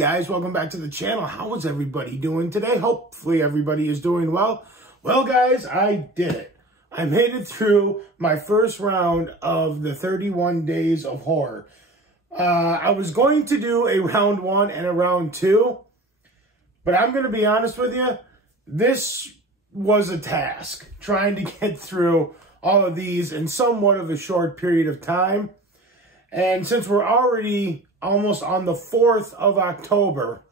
guys, welcome back to the channel. How is everybody doing today? Hopefully everybody is doing well. Well guys, I did it. I made it through my first round of the 31 days of horror. I was going to do a round 1 and a round 2, but I'm going to be honest with you, this was a task, trying to get through all of these in somewhat of a short period of time. And since we're already almost on the 4th of October,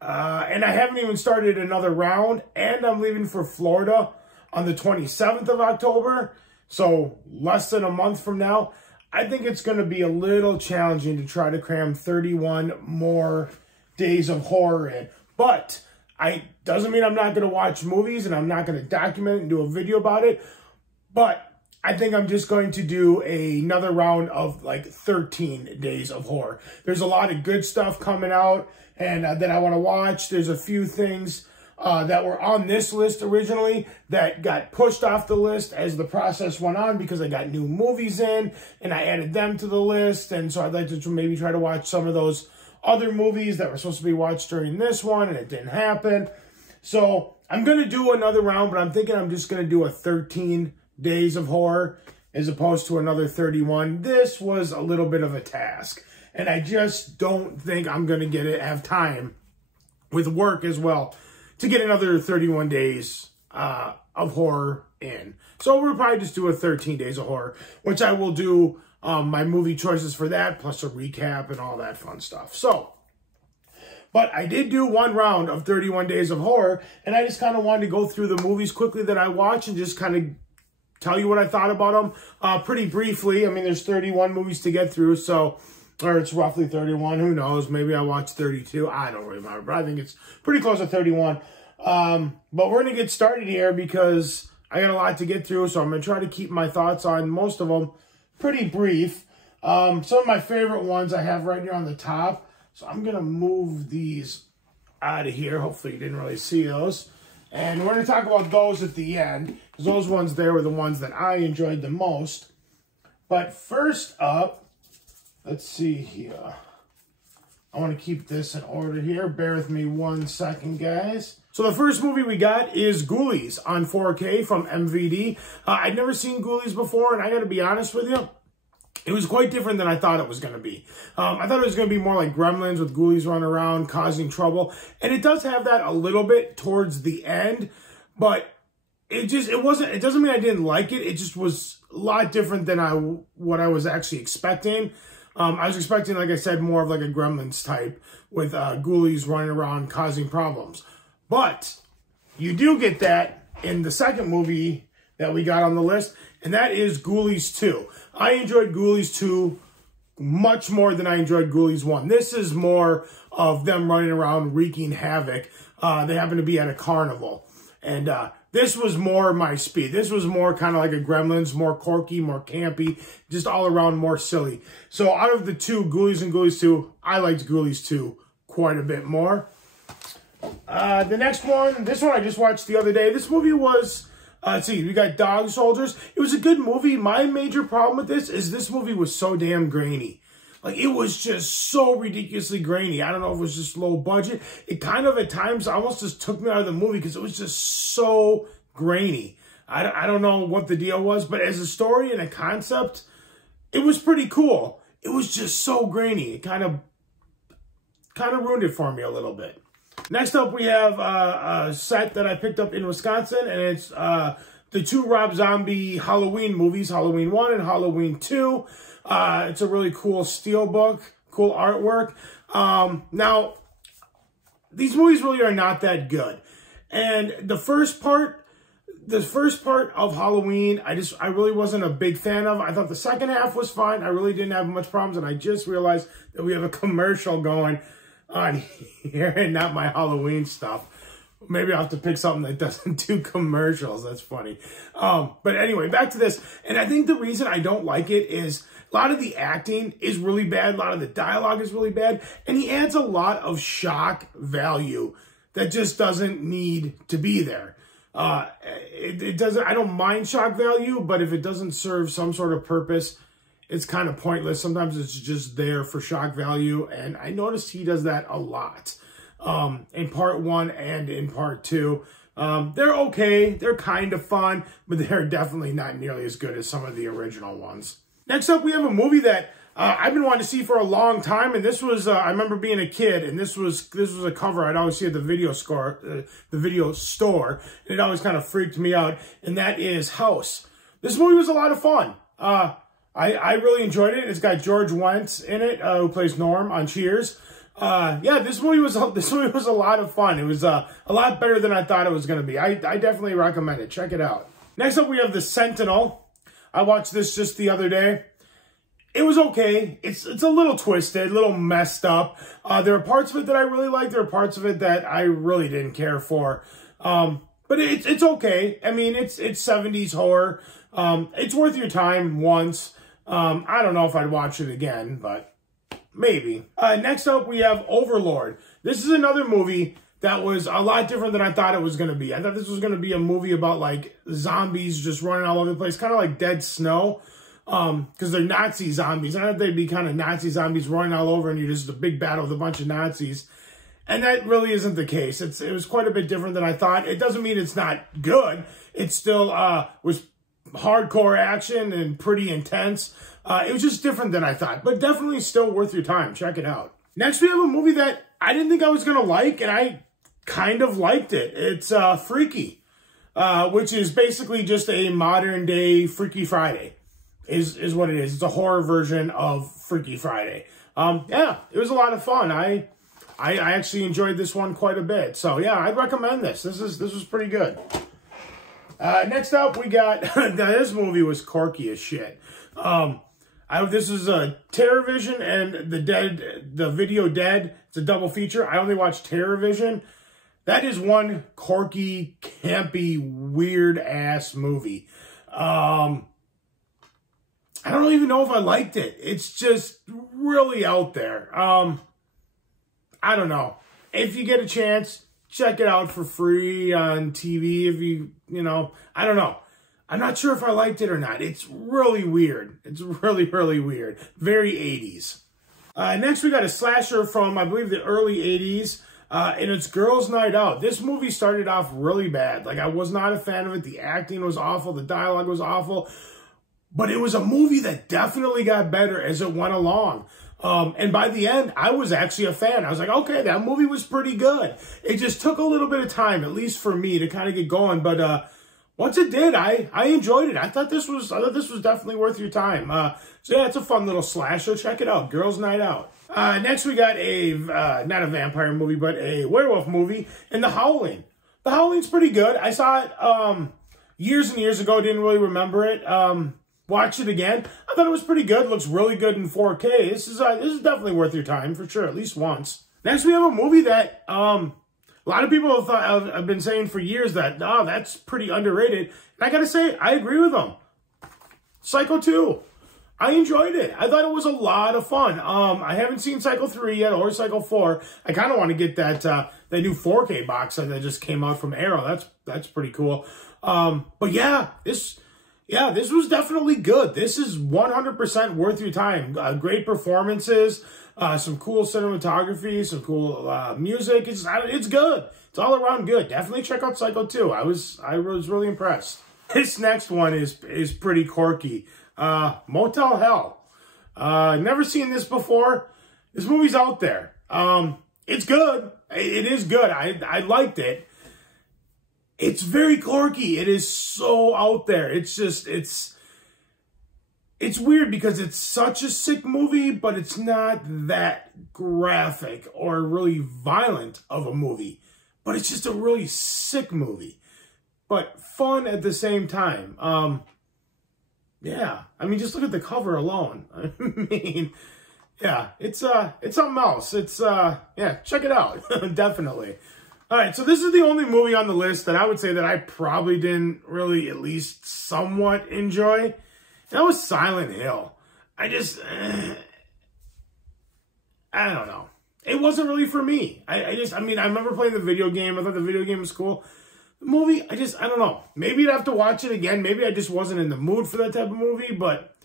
and I haven't even started another round, and I'm leaving for Florida on the 27th of October, so less than a month from now, I think it's going to be a little challenging to try to cram 31 more days of horror in. But doesn't mean I'm not going to watch movies and I'm not going to document it and do a video about it, but I think I'm just going to do another round of like 13 days of horror. There's a lot of good stuff coming out and that I want to watch. There's a few things that were on this list originally that got pushed off the list as the process went on because I got new movies in and I added them to the list. And so I'd like to maybe try to watch some of those other movies that were supposed to be watched during this one and it didn't happen. So I'm going to do another round, but I'm thinking I'm just going to do a 13 days of horror as opposed to another 31. This was a little bit of a task, and I just don't think I'm going to have time with work as well to get another 31 days of horror in. So we'll probably just do a 13 days of horror, which I will do my movie choices for that, plus a recap and all that fun stuff. So, but I did do one round of 31 days of horror, and I just kind of wanted to go through the movies quickly that I watch and just kind of tell you what I thought about them pretty briefly. I mean, there's 31 movies to get through, so, or it's roughly 31. Who knows? Maybe I watched 32. I don't remember, but I think it's pretty close to 31. But we're going to get started here because I got a lot to get through, so I'm going to try to keep my thoughts on most of them pretty brief. Some of my favorite ones I have right here on the top, so I'm going to move these out of here. Hopefully you didn't really see those. And we're going to talk about those at the end, because those ones there were the ones that I enjoyed the most. But first up, let's see here. I want to keep this in order here. Bear with me 1 second, guys. So the first movie we got is Ghoulies on 4K from MVD. I'd never seen Ghoulies before, and I got to be honest with you, it was quite different than I thought it was going to be. I thought it was going to be more like Gremlins with ghoulies running around causing trouble. And it does have that a little bit towards the end. But it doesn't mean I didn't like it. It just was a lot different than what I was actually expecting. I was expecting, like I said, more of like a Gremlins type with ghoulies running around causing problems. But you do get that in the second movie that we got on the list, and that is Ghoulies 2. I enjoyed Ghoulies 2 much more than I enjoyed Ghoulies 1. This is more of them running around wreaking havoc. They happen to be at a carnival. And this was more my speed. This was more kind of like a Gremlins, more quirky, more campy, just all around more silly. So out of the two, Ghoulies and Ghoulies 2, I liked Ghoulies 2 quite a bit more. The next one, this one I just watched the other day. This movie was... let's see, we got Dog Soldiers. It was a good movie. My major problem with this movie was so damn grainy. Like, it was just so ridiculously grainy. I don't know if it was just low budget. It kind of, at times, almost just took me out of the movie because it was just so grainy. I don't know what the deal was, but as a story and a concept, it was pretty cool. It was just so grainy. It kind of ruined it for me a little bit. Next up, we have a set that I picked up in Wisconsin, and it's the two Rob Zombie Halloween movies, Halloween 1 and Halloween 2. It's a really cool steelbook, cool artwork. Now, these movies really are not that good. And the first part of Halloween, I really wasn't a big fan of. I thought the second half was fine. I really didn't have much problems, and I just realized that we have a commercial going on here and not my Halloween stuff. Maybe I'll have to pick something that doesn't do commercials. That's funny. But anyway, back to this. And I think the reason I don't like it is a lot of the acting is really bad. A lot of the dialogue is really bad. And he adds a lot of shock value that just doesn't need to be there. It doesn't, I don't mind shock value, but if it doesn't serve some sort of purpose, it's kind of pointless. Sometimes it's just there for shock value, and I noticed he does that a lot in part 1 and in part 2. They're okay. They're kind of fun, but they're definitely not nearly as good as some of the original ones. Next up, we have a movie that I've been wanting to see for a long time, and this was I remember being a kid, and this was a cover I'd always see at the video store, and it always kind of freaked me out, and that is House. This movie was a lot of fun. I really enjoyed it. It's got George Wendt in it, who plays Norm on Cheers. Yeah, this movie was a lot of fun. It was a lot better than I thought it was going to be. I definitely recommend it. Check it out. Next up, we have The Sentinel. I watched this just the other day. It was okay. It's a little twisted, a little messed up. There are parts of it that I really liked. There are parts of it that I really didn't care for. But it's okay. I mean, it's 70s horror. It's worth your time once. I don't know if I'd watch it again, but maybe. Next up, we have Overlord. This is another movie that was a lot different than I thought it was going to be. I thought this was going to be a movie about, like, zombies just running all over the place, kind of like Dead Snow, because they're Nazi zombies. I thought they'd be kind of Nazi zombies running all over, and you're just a big battle with a bunch of Nazis. And that really isn't the case. It was quite a bit different than I thought. It doesn't mean it's not good. It still was hardcore action and pretty intense. It was just different than I thought, but definitely still worth your time. Check it out. Next, we have a movie that I didn't think I was going to like, and I kind of liked it. It's Freaky, which is basically just a modern day Freaky Friday, is what it is. It's a horror version of Freaky Friday. Yeah, it was a lot of fun. I actually enjoyed this one quite a bit. So yeah, I'd recommend this. This was pretty good. Next up, we got, this movie was quirky as shit. This is a TerrorVision and the Video Dead. It's a double feature. I only watched TerrorVision. That is one quirky, campy, weird-ass movie. I don't even know if I liked it. It's just really out there. I don't know. If you get a chance, check it out for free on TV. If you know, I don't know. I'm not sure if I liked it or not. It's really weird. It's really, really weird. Very 80s. Next, we got a slasher from, I believe, the early 80s. And it's Girls' Night Out. This movie started off really bad. Like, I was not a fan of it. The acting was awful. The dialogue was awful. But it was a movie that definitely got better as it went along. And by the end, I was actually a fan. I was like, okay, that movie was pretty good. It just took a little bit of time, at least for me, to kind of get going. But once it did, I enjoyed it. I thought this was definitely worth your time. So yeah, it's a fun little slasher. Check it out, Girls' Night Out. Next, we got not a vampire movie, but a werewolf movie, and The Howling. The Howling's pretty good. I saw it years and years ago. Didn't really remember it. Watched it again. I thought it was pretty good. Looks really good in 4K. This is definitely worth your time for sure, at least once. Next, we have a movie that a lot of people have been saying for years that that's pretty underrated. And I gotta say, I agree with them. Psycho 2. I enjoyed it. I thought it was a lot of fun. I haven't seen Psycho 3 yet or Psycho 4. I kind of want to get that new 4K box set that just came out from Arrow. That's pretty cool. But yeah, this was definitely good. This is 100% worth your time. Great performances, some cool cinematography, some cool music. It's good. It's all around good. Definitely check out Psycho 2. I was really impressed. This next one is pretty quirky. Motel Hell. Never seen this before. This movie's out there. It's good. It is good. I liked it. It's very quirky. It is so out there. It's just, it's weird because it's such a sick movie, but it's not that graphic or really violent of a movie. But it's just a really sick movie, but fun at the same time. Yeah, I mean, just look at the cover alone. I mean, yeah, it's something else. Yeah, check it out. Definitely. All right, so this is the only movie on the list that I would say that I probably didn't really at least somewhat enjoy. And that was Silent Hill. I don't know. It wasn't really for me. I mean, I remember playing the video game. I thought the video game was cool. The movie, I don't know. Maybe I'd have to watch it again. Maybe I just wasn't in the mood for that type of movie, but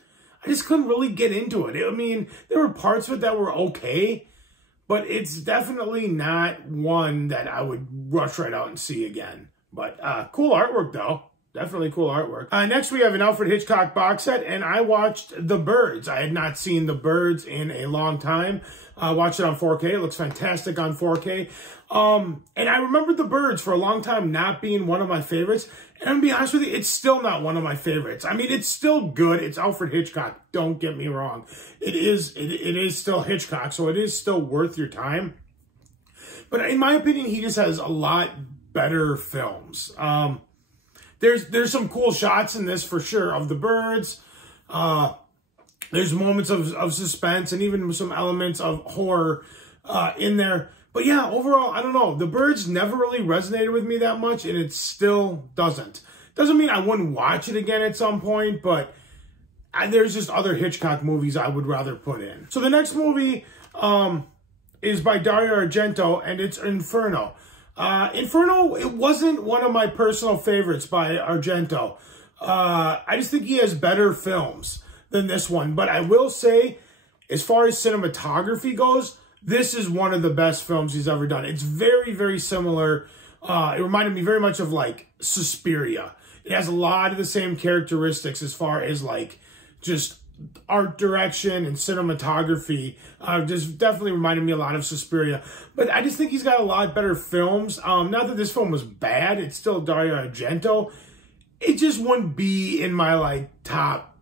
I just couldn't really get into it. I mean, there were parts of it that were okay, but it's definitely not one that I would rush right out and see again. But cool artwork, though. Definitely cool artwork. Next, we have an Alfred Hitchcock box set, and I watched The Birds. I had not seen The Birds in a long time. I watched it on 4K. It looks fantastic on 4K. And I remembered The Birds for a long time not being one of my favorites. And I'm going to be honest with you, it's still not one of my favorites. I mean, it's still good. It's Alfred Hitchcock. Don't get me wrong. It is still Hitchcock, so it is still worth your time. But in my opinion, he just has a lot better films. There's some cool shots in this for sure of the birds. There's moments of suspense and even some elements of horror in there. But yeah, overall, I don't know. The Birds never really resonated with me that much, and it still doesn't. Doesn't mean I wouldn't watch it again at some point, but there's just other Hitchcock movies I would rather put in. So the next movie is by Dario Argento, and it's Inferno. Inferno, it wasn't one of my personal favorites by Argento. I just think he has better films than this one. But I will say, as far as cinematography goes, this is one of the best films he's ever done. It's very, very similar. It reminded me very much of, like, Suspiria. It has a lot of the same characteristics as far as, like, just art direction and cinematography. Just definitely reminded me a lot of Suspiria. But I just think he's got a lot better films. Not that this film was bad. It's still Dario Argento. It just wouldn't be in my, like, top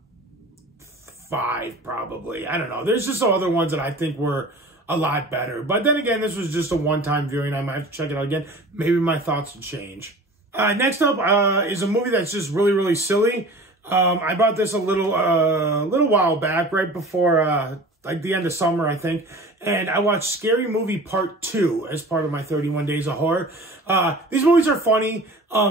5, probably. I don't know. There's just some other ones that I think were a lot better. But then again, this was just a one-time viewing. I might have to check it out again. Maybe my thoughts will change. Next up is a movie that's just really, really silly. I bought this a little while back, right before like the end of summer, I think. And I watched Scary Movie Part 2 as part of my 31 Days of Horror. These movies are funny.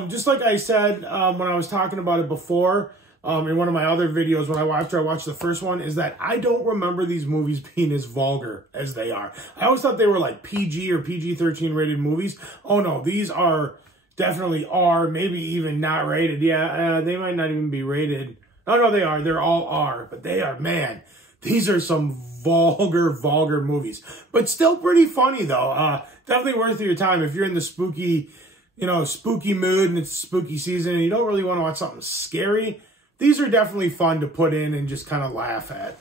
Just like I said when I was talking about it before, in one of my other videos after I watched the first one, is that I don't remember these movies being as vulgar as they are. I always thought they were like PG or PG-13 rated movies. Oh no, these are definitely R, maybe even not rated. Yeah, they might not even be rated. No, they are. They're all R, but they are, man, these are some vulgar movies. But still pretty funny, though. Definitely worth your time if you're in the spooky mood and it's spooky season and you don't really want to watch something scary. These are definitely fun to put in and just kind of laugh at.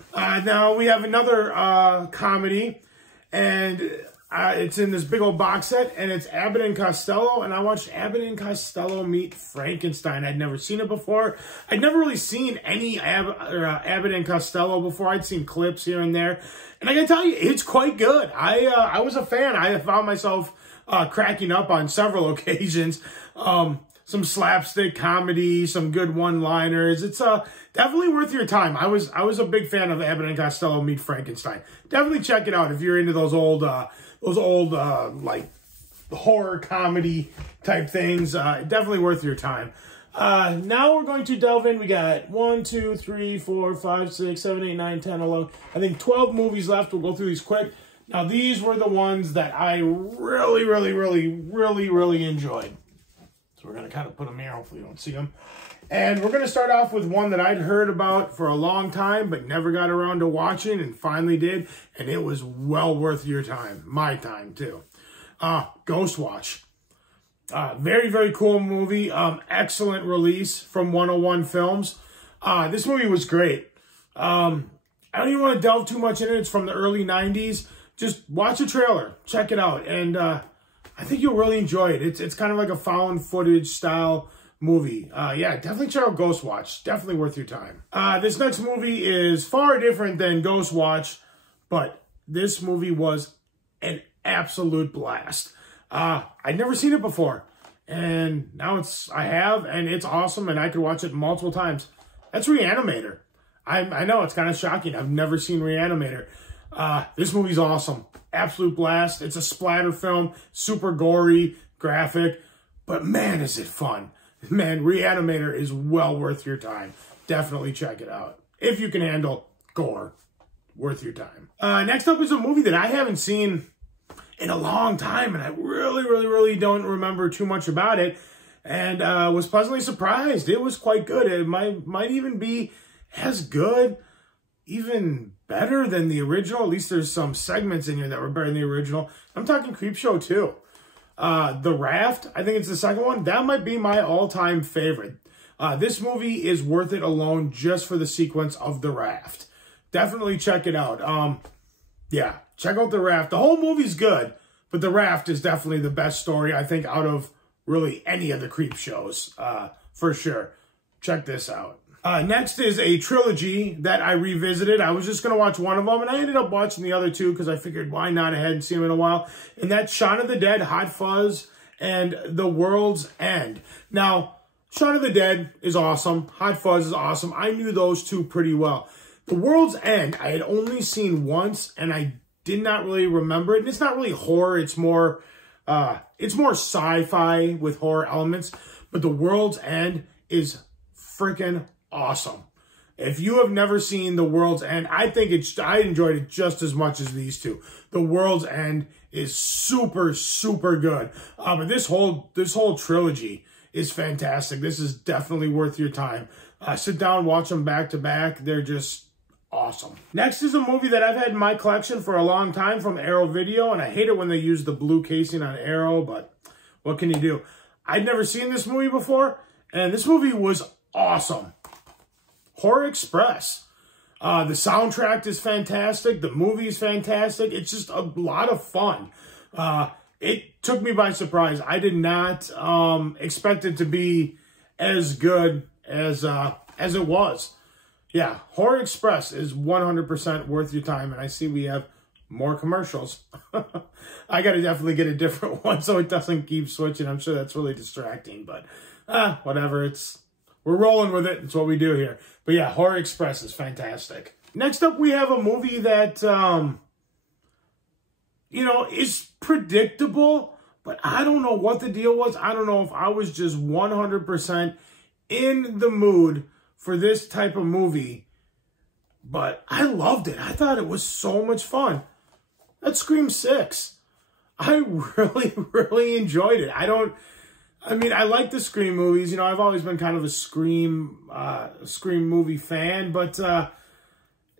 Now we have another comedy, and it's in this big old box set, and it's Abbott and Costello, and I watched Abbott and Costello Meet Frankenstein. I'd never seen it before. I'd never really seen any Abbott and Costello before. I'd seen clips here and there, and I gotta tell you, it's quite good. I was a fan. I found myself cracking up on several occasions. Some slapstick comedy, some good one-liners. It's definitely worth your time. I was a big fan of Abbott and Costello Meet Frankenstein. Definitely check it out if you're into those old like horror comedy type things. Definitely worth your time. Now we're going to delve in. We got 1, 2, 3, 4, 5, 6, 7, 8, 9, 10, 11. I think 12 movies left. We'll go through these quick. Now these were the ones that I really enjoyed. So we're going to kind of put them here. Hopefully you don't see them. And we're going to start off with one that I'd heard about for a long time, but never got around to watching and finally did. And it was well worth your time. My time, too. Ghostwatch. Very cool movie. Excellent release from 101 Films. This movie was great. I don't even want to delve too much in it. It's from the early 90s. Just watch a trailer. Check it out. And I think you'll really enjoy it. It's kind of like a found footage style movie. Yeah, definitely check out Ghostwatch. Definitely worth your time. This next movie is far different than Ghostwatch, but this movie was an absolute blast. I'd never seen it before, and now I have, and it's awesome, and I could watch it multiple times. That's Reanimator. I know, it's kind of shocking. I've never seen Reanimator. This movie's awesome. Absolute blast. It's a splatter film, super gory, graphic, but man, is it fun. Man, Reanimator is well worth your time. Definitely check it out. If you can handle gore, worth your time. Next up is a movie that I haven't seen in a long time, and I really don't remember too much about it, and was pleasantly surprised. It was quite good. It might even be as good even better than the original. At least there's some segments in here that were better than the original. I'm talking Creepshow 2. The Raft, I think it's the second one. That might be my all-time favorite. This movie is worth it alone just for the sequence of The Raft. Definitely check it out. Yeah, check out The Raft. The whole movie's good, but The Raft is definitely the best story, I think, out of really any of the Creepshows, for sure. Check this out. Next is a trilogy that I revisited. I was just going to watch one of them, and I ended up watching the other two because I figured, why not? I hadn't seen them in a while. And that's Shaun of the Dead, Hot Fuzz, and The World's End. Now, Shaun of the Dead is awesome. Hot Fuzz is awesome. I knew those two pretty well. The World's End, I had only seen once, and I did not really remember it. And it's not really horror. It's more sci-fi with horror elements. But The World's End is freaking awesome. If you have never seen The World's End, I enjoyed it just as much as these two. The World's End is super, super good. But this whole trilogy is fantastic. This is definitely worth your time. Sit down, watch them back to back. They're just awesome. Next is a movie that I've had in my collection for a long time from Arrow Video, and I hate it when they use the blue casing on Arrow, but what can you do? I'd never seen this movie before, and this movie was awesome. Horror Express. The soundtrack is fantastic. The movie is fantastic. It's just a lot of fun. It took me by surprise. I did not expect it to be as good as it was. Yeah, Horror Express is 100% worth your time, and I see we have more commercials. I got to definitely get a different one so it doesn't keep switching. I'm sure that's really distracting, but whatever. We're rolling with it. It's what we do here. But yeah, Horror Express is fantastic. Next up, we have a movie that, is predictable, but I don't know what the deal was. I don't know if I was just 100% in the mood for this type of movie, but I loved it. I thought it was so much fun. That's Scream 6. I really, really enjoyed it. I like the Scream movies. I've always been kind of a Scream movie fan, but,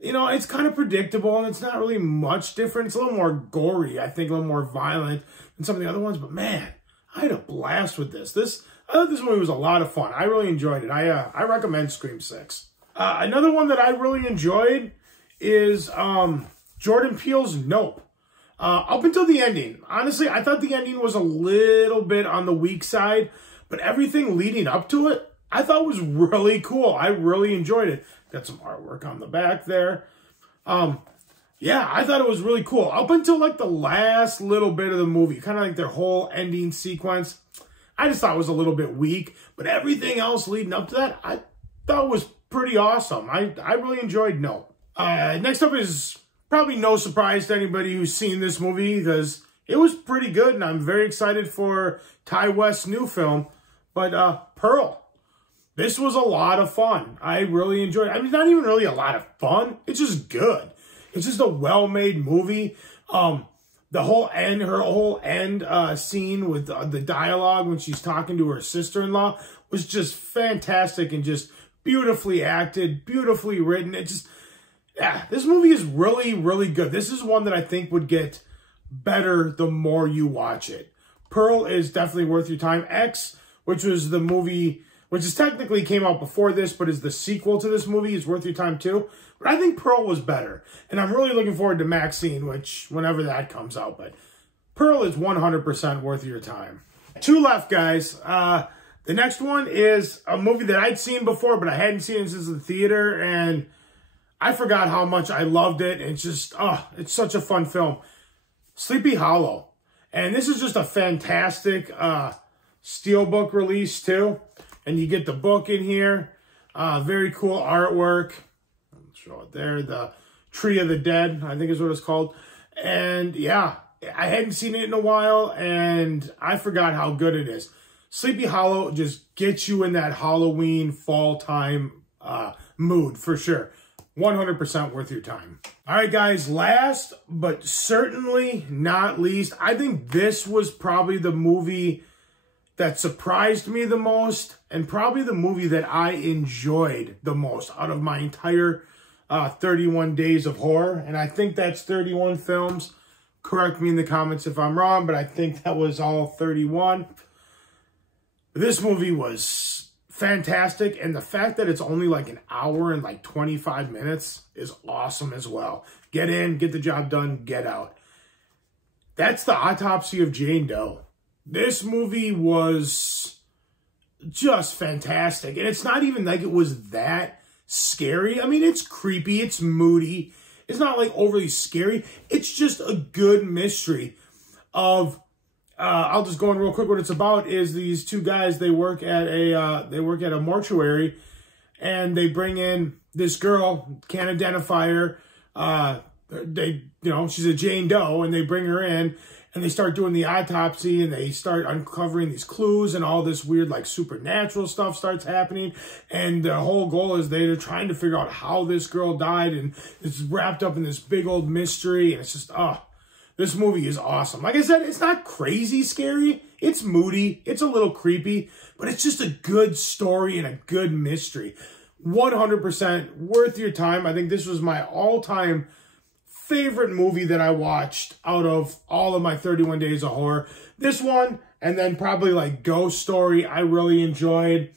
it's kind of predictable, and it's not really much different. It's a little more gory, I think, a little more violent than some of the other ones, but man, I had a blast with this. I thought this movie was a lot of fun. I really enjoyed it. I recommend Scream 6. Another one that I really enjoyed is Jordan Peele's Nope. Up until the ending. Honestly, I thought the ending was a little bit on the weak side, but everything leading up to it, I thought was really cool. I really enjoyed it. Got some artwork on the back there. Yeah, I thought it was really cool. Up until like the last little bit of the movie, kind of like their whole ending sequence, I just thought it was a little bit weak, but everything else leading up to that, I thought was pretty awesome. I really enjoyed Nope. Next up is probably no surprise to anybody who's seen this movie because it was pretty good, and I'm very excited for Ty West's new film. But Pearl. This was a lot of fun. I really enjoyed it. I mean, not even really a lot of fun. It's just good. It's just a well-made movie. The whole end, her whole end scene with the dialogue when she's talking to her sister-in-law was just fantastic and just beautifully acted, beautifully written. This movie is really, really good. This is one that I think would get better the more you watch it. Pearl is definitely worth your time. X, which was the movie, which is technically came out before this, but is the sequel to this movie, is worth your time too. But I think Pearl was better. And I'm really looking forward to Maxine, which, whenever that comes out. But Pearl is 100% worth your time. Two left, guys. The next one is a movie that I'd seen before, but I hadn't seen it since the theater. And I forgot how much I loved it. It's just, it's such a fun film. Sleepy Hollow. And this is just a fantastic steelbook release, too. And you get the book in here. Very cool artwork. Show it there. The Tree of the Dead, I think is what it's called. And yeah, I hadn't seen it in a while, and I forgot how good it is. Sleepy Hollow just gets you in that Halloween fall time mood for sure. 100% worth your time. All right, guys, last but certainly not least, I think this was probably the movie that surprised me the most, and probably the movie that I enjoyed the most out of my entire 31 Days of Horror. And I think that's 31 films. Correct me in the comments if I'm wrong, but I think that was all 31. This movie was fantastic, and the fact that it's only like an hour and like 25 minutes is awesome as well. Get in, get the job done, get out. That's The Autopsy of Jane Doe. This movie was just fantastic, and it's not even like it was that scary. I mean, it's creepy, it's moody. It's not like overly scary. It's just a good mystery of, I'll just go in real quick. What it's about is these two guys, they work at a mortuary, and they bring in this girl, can't identify her. She's a Jane Doe, and they bring her in, and they start doing the autopsy, and they start uncovering these clues, and all this weird, like, supernatural stuff starts happening. And the whole goal is they're trying to figure out how this girl died, and it's wrapped up in this big old mystery. And it's just, this movie is awesome. Like I said, it's not crazy scary. It's moody. It's a little creepy, but it's just a good story and a good mystery. 100% worth your time. I think this was my all-time favorite movie that I watched out of all of my 31 Days of Horror. This one, and then probably like Ghost Story, I really enjoyed.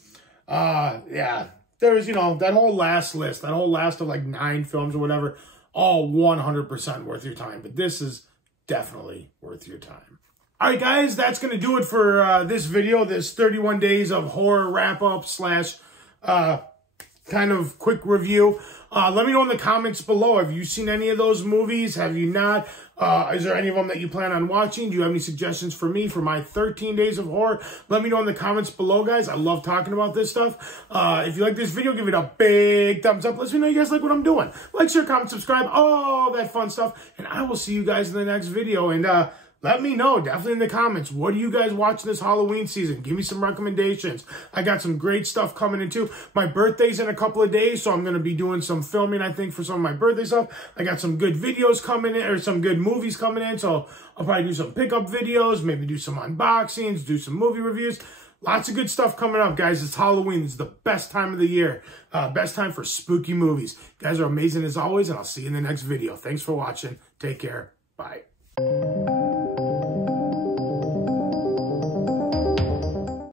Yeah, there was, that whole last list, that whole last of like 9 films or whatever, all 100% worth your time. But this is definitely worth your time. All right, guys, that's going to do it for this video, this 31 Days of Horror wrap-up slash kind of quick review. Let me know in the comments below. Have you seen any of those movies? Have you not? Is there any of them that you plan on watching? Do you have any suggestions for me for my 13 Days of Horror? Let me know in the comments below, guys. I love talking about this stuff. If you like this video, give it a big thumbs up. Let me know you guys like what I'm doing. Like, share, comment, subscribe, all that fun stuff. And I will see you guys in the next video. And let me know, definitely in the comments, what are you guys watching this Halloween season? Give me some recommendations. I got some great stuff coming in too. My birthday's in a couple of days, so I'm going to be doing some filming, I think, for some of my birthday stuff. I got some good videos coming in, or some good movies coming in, so I'll probably do some pickup videos, maybe do some unboxings, do some movie reviews. Lots of good stuff coming up, guys. It's Halloween. It's the best time of the year. Best time for spooky movies. You guys are amazing as always, and I'll see you in the next video. Thanks for watching. Take care. Bye.